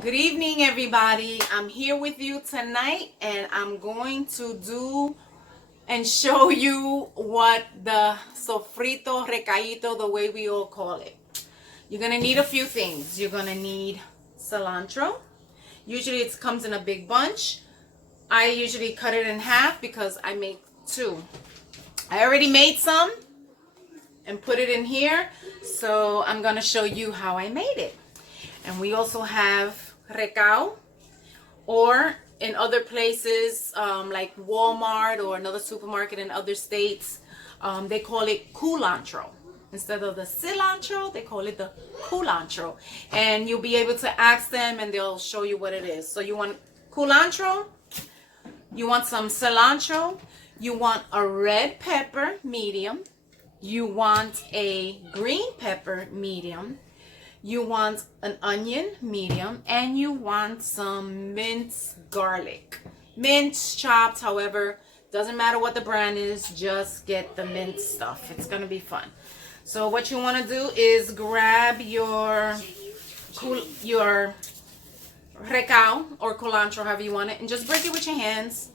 Good evening, everybody. I'm here with you tonight, and I'm going to do and show you what the sofrito recaito, the way we all call it. You're gonna need a few things. You're gonna need cilantro. Usually it comes in a big bunch. I usually cut it in half because I make two. I already made some and put it in here, so I'm gonna show you how I made it. And we also have recao, or in other places like Walmart or another supermarket in other states, they call it culantro. Instead of the cilantro, they call it the culantro. And you'll be able to ask them and they'll show you what it is. So you want culantro, you want some cilantro, you want a red pepper medium, you want a green pepper medium, you want an onion medium, and you want some minced garlic. Minced, chopped, however, doesn't matter what the brand is, just get the minced stuff. It's gonna be fun. So what you want to do is grab your recao or culantro, however you want it, and just break it with your hands.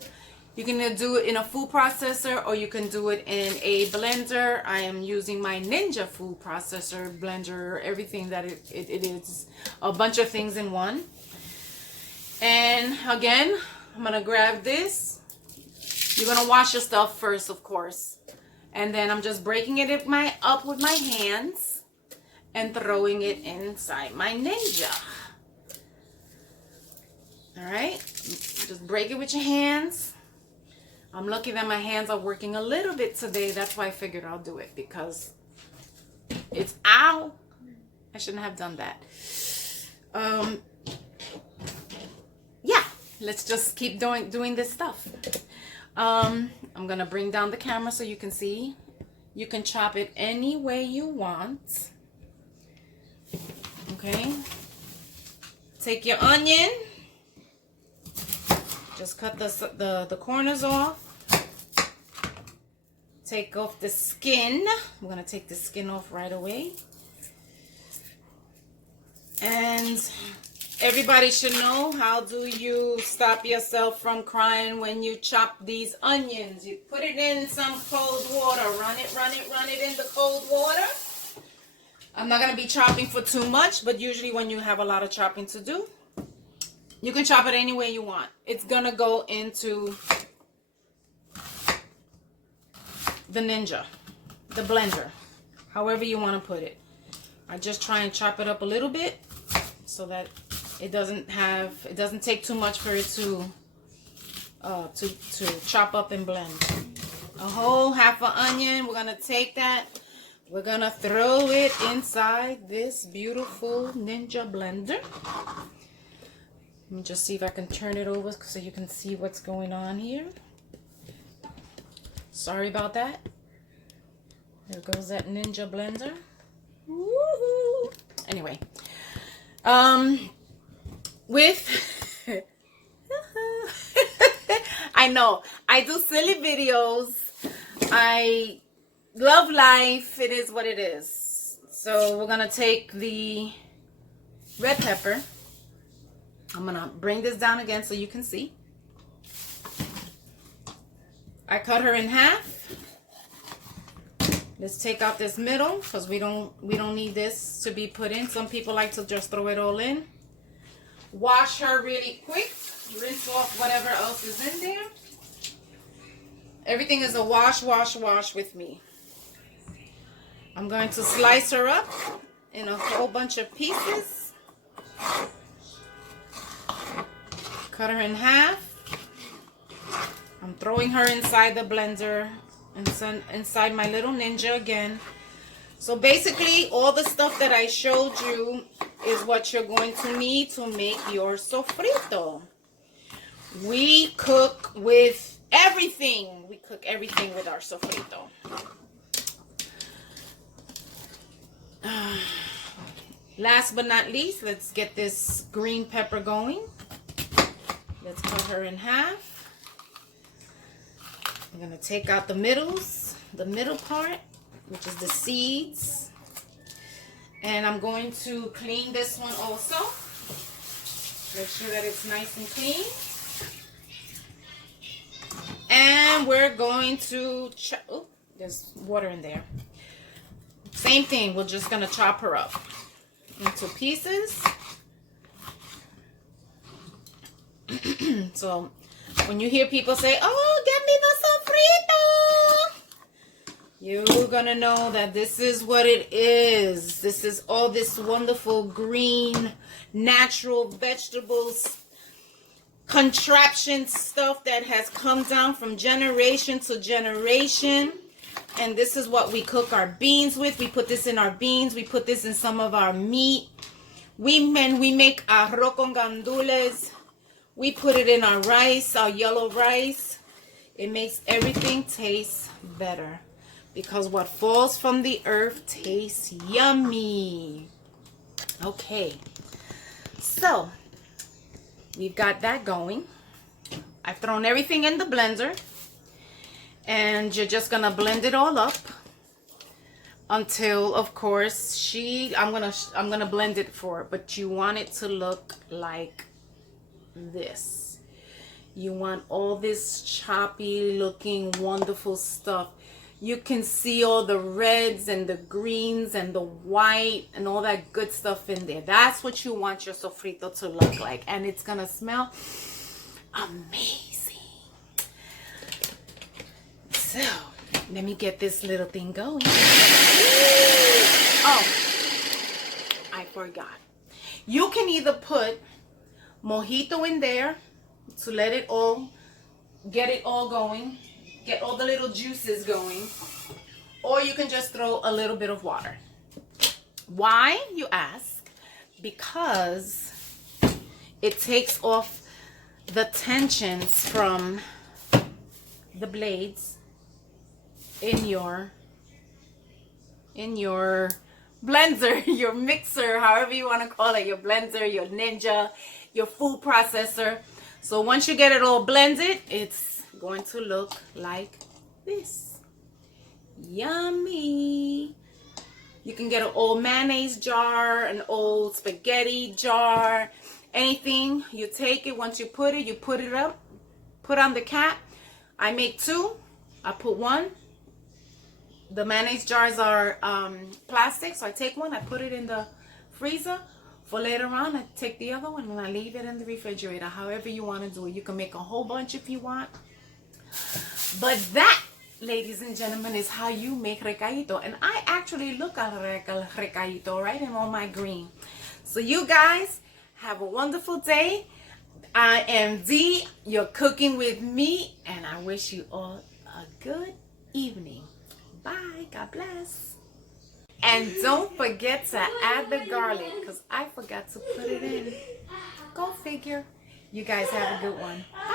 You can do it in a food processor or you can do it in a blender. I am using my Ninja food processor blender, everything that it is, a bunch of things in one. And again, I'm gonna grab this. You're gonna wash your stuff first, of course. And then I'm just breaking it up with my hands and throwing it inside my Ninja. All right, just break it with your hands. I'm lucky that my hands are working a little bit today. That's why I figured I'll do it, because it's, ow, I shouldn't have done that. Yeah, let's just keep doing this stuff. I'm gonna bring down the camera so you can see. You can chop it any way you want. Okay, take your onion. Just cut the corners off. Take off the skin. I'm going to take the skin off right away. And everybody should know, how do you stop yourself from crying when you chop these onions? You put it in some cold water. Run it in the cold water. I'm not going to be chopping for too much, but usually when you have a lot of chopping to do, you can chop it any way you want. It's gonna go into the Ninja, the blender, however you want to put it. I just try and chop it up a little bit so that it doesn't take too much for it to chop up and blend. A whole half an onion, we're gonna take that, we're gonna throw it inside this beautiful Ninja blender. Let me just see if I can turn it over so you can see what's going on here. Sorry about that. There goes that Ninja blender. Woohoo! Anyway, I know I do silly videos. I love life. It is what it is. So we're gonna take the red pepper. I'm gonna bring this down again so you can see. I cut her in half. Let's take out this middle because we don't need this to be put in. Some people like to just throw it all in. Wash her really quick. Rinse off whatever else is in there. Everything is a wash with me. I'm going to slice her up in a whole bunch of pieces. Cut her in half. I'm throwing her inside the blender and inside my little Ninja again. So basically all the stuff that I showed you is what you're going to need to make your sofrito. We cook with everything. We cook everything with our sofrito. Last but not least, let's get this green pepper going. Let's cut her in half. I'm gonna take out the middle part, which is the seeds. And I'm going to clean this one also. Make sure that it's nice and clean. And we're going to chop. Oh, there's water in there. Same thing. We're just going to chop her up into pieces. So when you hear people say, "Oh, get me the sofrito," you're gonna know that this is what it is. This is all this wonderful green, natural vegetables, contraption stuff that has come down from generation to generation. And this is what we cook our beans with. We put this in our beans. We put this in some of our meat. We make arroz con gandules. We put it in our rice, our yellow rice. It makes everything taste better because what falls from the earth tastes yummy. Okay, so we've got that going. I've thrown everything in the blender, and you're just gonna blend it all up until, of course, I'm gonna blend it for it, but you want it to look like this. You want all this choppy looking wonderful stuff. You can see all the reds and the greens and the white and all that good stuff in there. That's what you want your sofrito to look like, and it's gonna smell amazing. So let me get this little thing going. Oh, I forgot. You can either put mojito in there to let it all, get it all going, get all the little juices going, or you can just throw a little bit of water. Why, you ask? Because it takes off the tensions from the blades in your blender, your mixer, however you want to call it, your blender, your Ninja, your food processor. So once you get it all blended, it's going to look like this. Yummy. You can get an old mayonnaise jar, an old spaghetti jar, anything. You take it, once you put it up, put on the cap. I make two. I put one. The mayonnaise jars are plastic, so I take one, I put it in the freezer. For later on, I take the other one and I leave it in the refrigerator. However you want to do it. You can make a whole bunch if you want. But that, ladies and gentlemen, is how you make recaito. And I actually look at recaito right in all my green. So you guys have a wonderful day. I am Dee. You're cooking with me. And I wish you all a good evening. Bye. God bless. And don't forget to add the garlic because I forgot to put it in. Go figure. You guys have a good one. Bye.